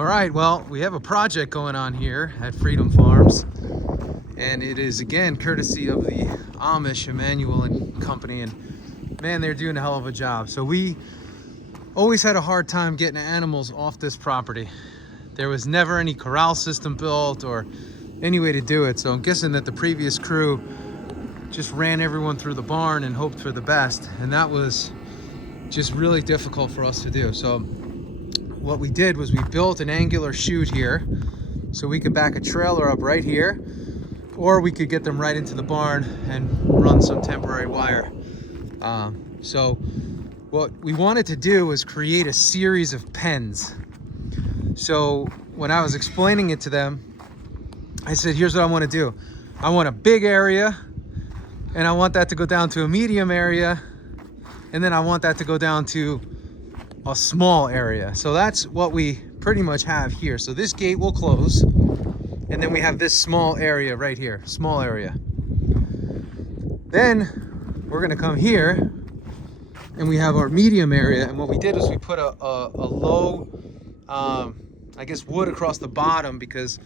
All right, well, we have a project going on here at Freedom Farms, and it is again courtesy of the Amish, Emmanuel and company, and man, they're doing a hell of a job. So we always had a hard time getting animals off this property. There was never any corral system built or any way to do it, so I'm guessing that the previous crew just ran everyone through the barn and hoped for the best, and that was just really difficult for us to do. So what we did was we built an angular chute here so we could back a trailer up right here, or we could get them right into the barn and run some temporary wire. So what we wanted to do was create a series of pens. So when I was explaining it to them, I said, here's what I want to do. I want a big area, and I want that to go down to a medium area, and then I want that to go down to a small area. So that's what we pretty much have here. So this gate will close, and then we have this small area right here, small area. Then we're gonna come here and we have our medium area, and what we did is we put a low I guess wood across the bottom, because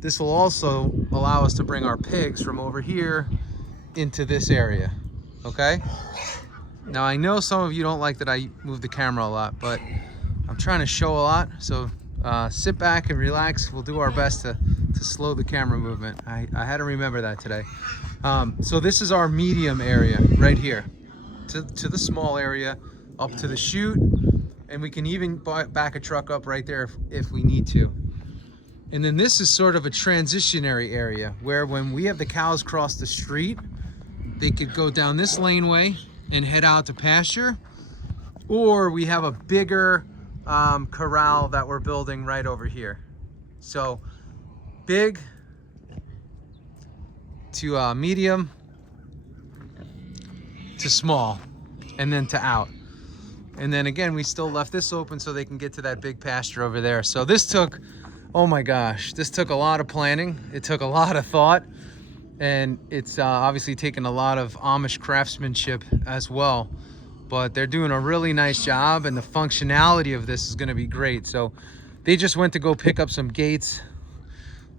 this will also allow us to bring our pigs from over here into this area. Okay, now I know some of you don't like that I move the camera a lot, but I'm trying to show a lot, so sit back and relax. We'll do our best to slow the camera movement. I had to remember that today. So this is our medium area right here, to the small area, up to the chute, and we can even back a truck up right there if we need to. And then this is sort of a transitionary area where when we have the cows cross the street, they could go down this laneway and head out to pasture, or we have a bigger corral that we're building right over here. So big to medium to small, and then to out. And then again, we still left this open so they can get to that big pasture over there. So this took, oh my gosh, this took a lot of planning. It took a lot of thought, and it's obviously taken a lot of Amish craftsmanship as well. But they're doing a really nice job, and the functionality of this is going to be great. So they just went to go pick up some gates.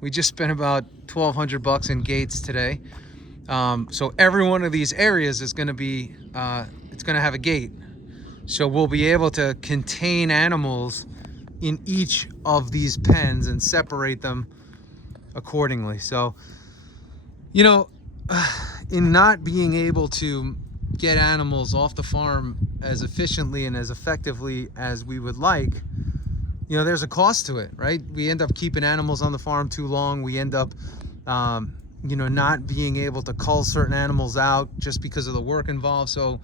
We just spent about $1,200 in gates today. So every one of these areas is going to be, it's going to have a gate. So we'll be able to contain animals in each of these pens and separate them accordingly. So, you know, in not being able to get animals off the farm as efficiently and as effectively as we would like, you know, there's a cost to it, right? We end up keeping animals on the farm too long. We end up, you know, not being able to cull certain animals out just because of the work involved. So,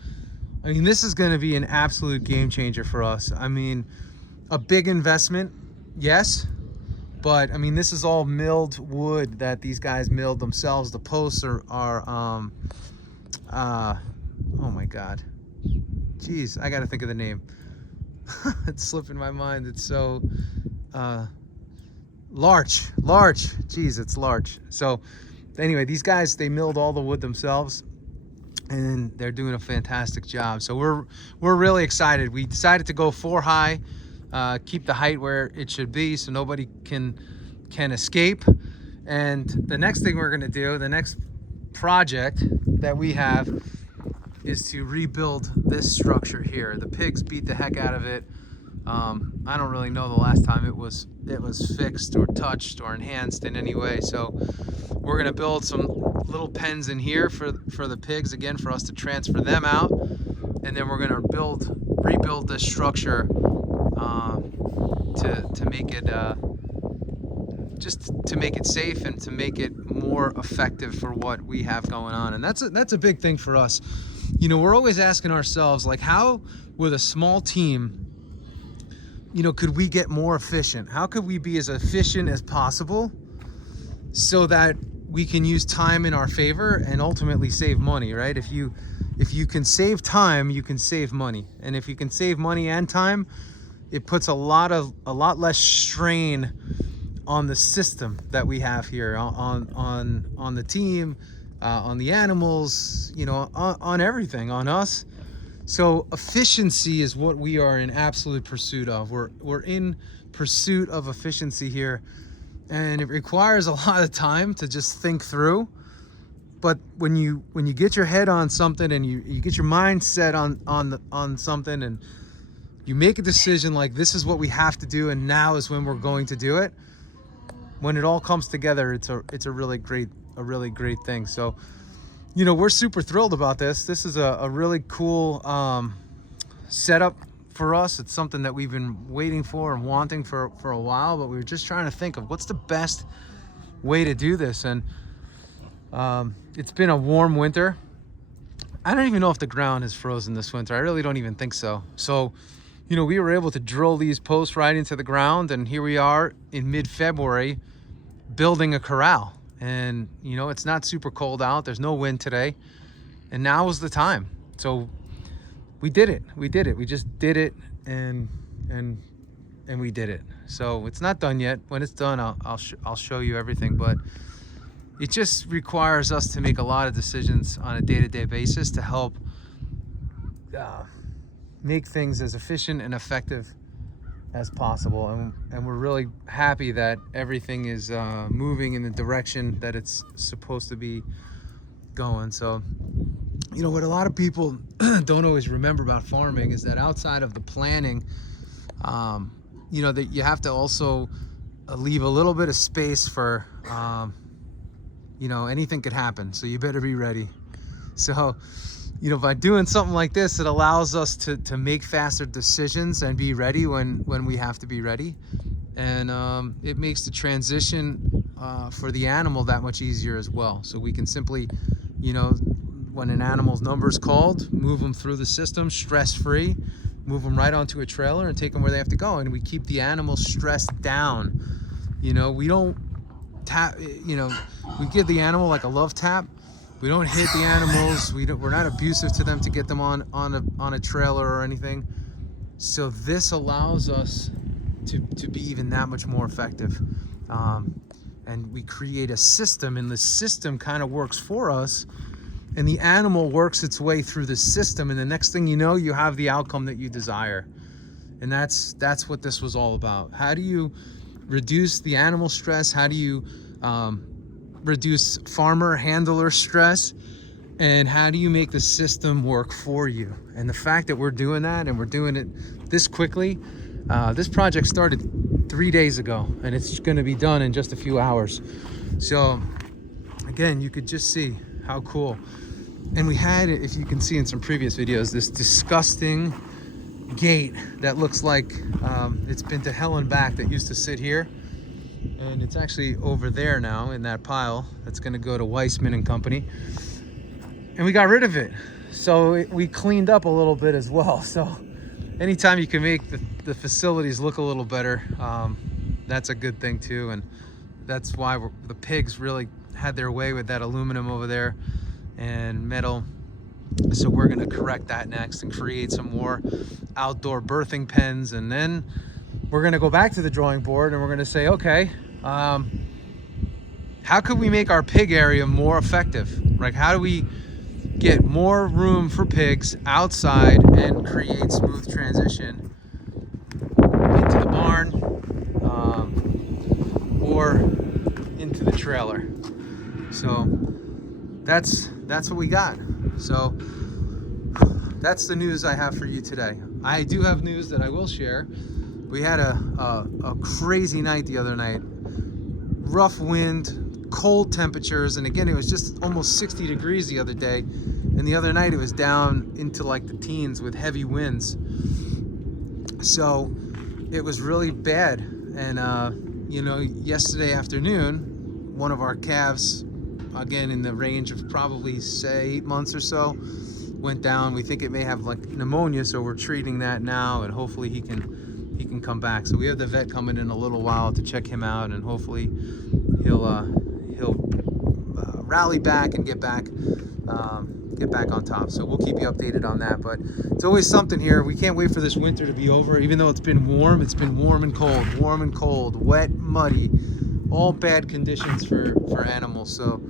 I mean, this is going to be an absolute game changer for us. I mean, a big investment, yes, but I mean, this is all milled wood that these guys milled themselves. The posts are oh my God, geez, I got to think of the name. It's slipping my mind. It's so larch, geez, it's larch. So anyway, these guys, they milled all the wood themselves, and they're doing a fantastic job. So we're really excited. We decided to go 4 high, keep the height where it should be so nobody can escape. And the next thing we're gonna do, the next project that we have, is to rebuild this structure here. The pigs beat the heck out of it. I don't really know the last time it was fixed or touched or enhanced in any way. So we're gonna build some little pens in here for the pigs, again, for us to transfer them out, and then we're gonna rebuild this structure to make it just to make it safe and to make it more effective for what we have going on. And that's a big thing for us. You know, we're always asking ourselves, like, how with a small team, you know, could we get more efficient? How could we be as efficient as possible so that we can use time in our favor and ultimately save money, right? If you can save time, you can save money. And if you can save money and time, it puts a lot less strain on the system that we have here, on the team, on the animals, you know, on everything, on us. So efficiency is what we are in absolute pursuit of. We're in pursuit of efficiency here, and it requires a lot of time to just think through. But when you get your head on something and you get your mind set on something, and you make a decision like this is what we have to do and now is when we're going to do it, when it all comes together, it's a really great thing. So, you know, we're super thrilled about this. This is a really cool setup for us. It's something that we've been waiting for and wanting for a while, but we were just trying to think of what's the best way to do this. And it's been a warm winter. I don't even know if the ground is frozen this winter. I really don't even think so. So, you know, we were able to drill these posts right into the ground, and here we are in mid-February building a corral. And, you know, it's not super cold out. There's no wind today. And now is the time. So we did it. We just did it, and we did it. So it's not done yet. When it's done, I'll show you everything. But it just requires us to make a lot of decisions on a day-to-day basis to help make things as efficient and effective as possible. And we're really happy that everything is moving in the direction that it's supposed to be going. So, you know, what a lot of people don't always remember about farming is that outside of the planning, you know, that you have to also leave a little bit of space for, you know, anything could happen. So you better be ready. So, you know, by doing something like this, it allows us to make faster decisions and be ready when we have to be ready. And it makes the transition for the animal that much easier as well. So we can simply, you know, when an animal's number is called, move them through the system stress-free, move them right onto a trailer and take them where they have to go. And we keep the animal stressed down. You know, we don't tap, you know, we give the animal like a love tap. We don't hit the animals. We're not abusive to them to get them on a trailer or anything. So this allows us to be even that much more effective. And we create a system, and the system kind of works for us, and the animal works its way through the system, and the next thing you know, you have the outcome that you desire. And that's what this was all about. How do you reduce the animal stress? How do you reduce farmer handler stress? And how do you make the system work for you? And the fact that we're doing that, and we're doing it this quickly, this project started 3 days ago, and it's going to be done in just a few hours. So again, you could just see how cool. And we had, if you can see in some previous videos, this disgusting gate that looks like it's been to hell and back, that used to sit here. And it's actually over there now in that pile. That's going to go to Weissman and Company. And we got rid of it. So we cleaned up a little bit as well. So anytime you can make the facilities look a little better, that's a good thing too. And that's why the pigs really had their way with that aluminum over there and metal. So we're going to correct that next and create some more outdoor birthing pens. And then we're going to go back to the drawing board, and we're going to say, okay, how could we make our pig area more effective? Like, how do we get more room for pigs outside and create smooth transition into the barn or into the trailer? So that's what we got. So that's the news I have for you today. I do have news that I will share. We had a crazy night the other night. Rough wind, cold temperatures, and again, it was just almost 60 degrees the other day. And the other night it was down into like the teens with heavy winds. So it was really bad. And you know, yesterday afternoon, one of our calves, again in the range of probably say 8 months or so, went down. We think it may have like pneumonia, so we're treating that now, and hopefully he can come back. So we have the vet coming in a little while to check him out, and hopefully he'll rally back and get back on top. So we'll keep you updated on that. But it's always something here. We can't wait for this winter to be over. Even though it's been warm and cold, wet, muddy, all bad conditions for animals. So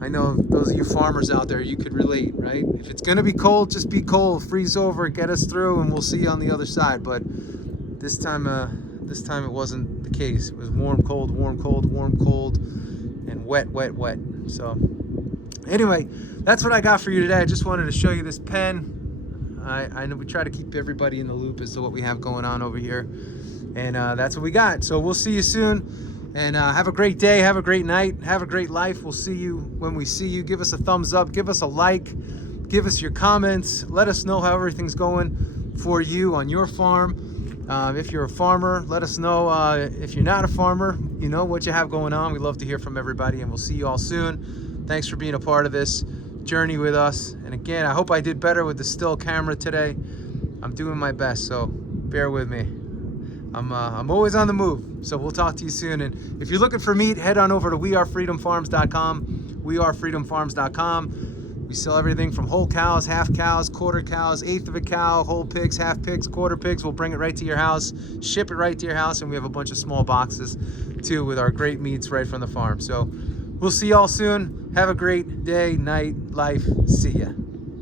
I know those of you farmers out there, you could relate, right? If it's gonna be cold, just be cold, freeze over, get us through, and we'll see you on the other side. But this time it wasn't the case. It was warm, cold, warm, cold, warm, cold, and wet, wet, wet. So anyway, that's what I got for you today. I just wanted to show you this pen. I know we try to keep everybody in the loop as to what we have going on over here. And that's what we got. So we'll see you soon. And have a great day. Have a great night. Have a great life. We'll see you when we see you. Give us a thumbs up. Give us a like. Give us your comments. Let us know how everything's going for you on your farm. If you're a farmer, let us know. If you're not a farmer, you know what you have going on. We love to hear from everybody. And we'll see you all soon. Thanks for being a part of this journey with us. And again, I hope I did better with the still camera today. I'm doing my best, so bear with me. I'm always on the move. So we'll talk to you soon. And if you're looking for meat, head on over to wearefreedomfarms.com. wearefreedomfarms.com. We sell everything from whole cows, half cows, quarter cows, eighth of a cow, whole pigs, half pigs, quarter pigs. We'll bring it right to your house, ship it right to your house, and we have a bunch of small boxes too with our great meats right from the farm. So we'll see y'all soon. Have a great day, night, life. See ya.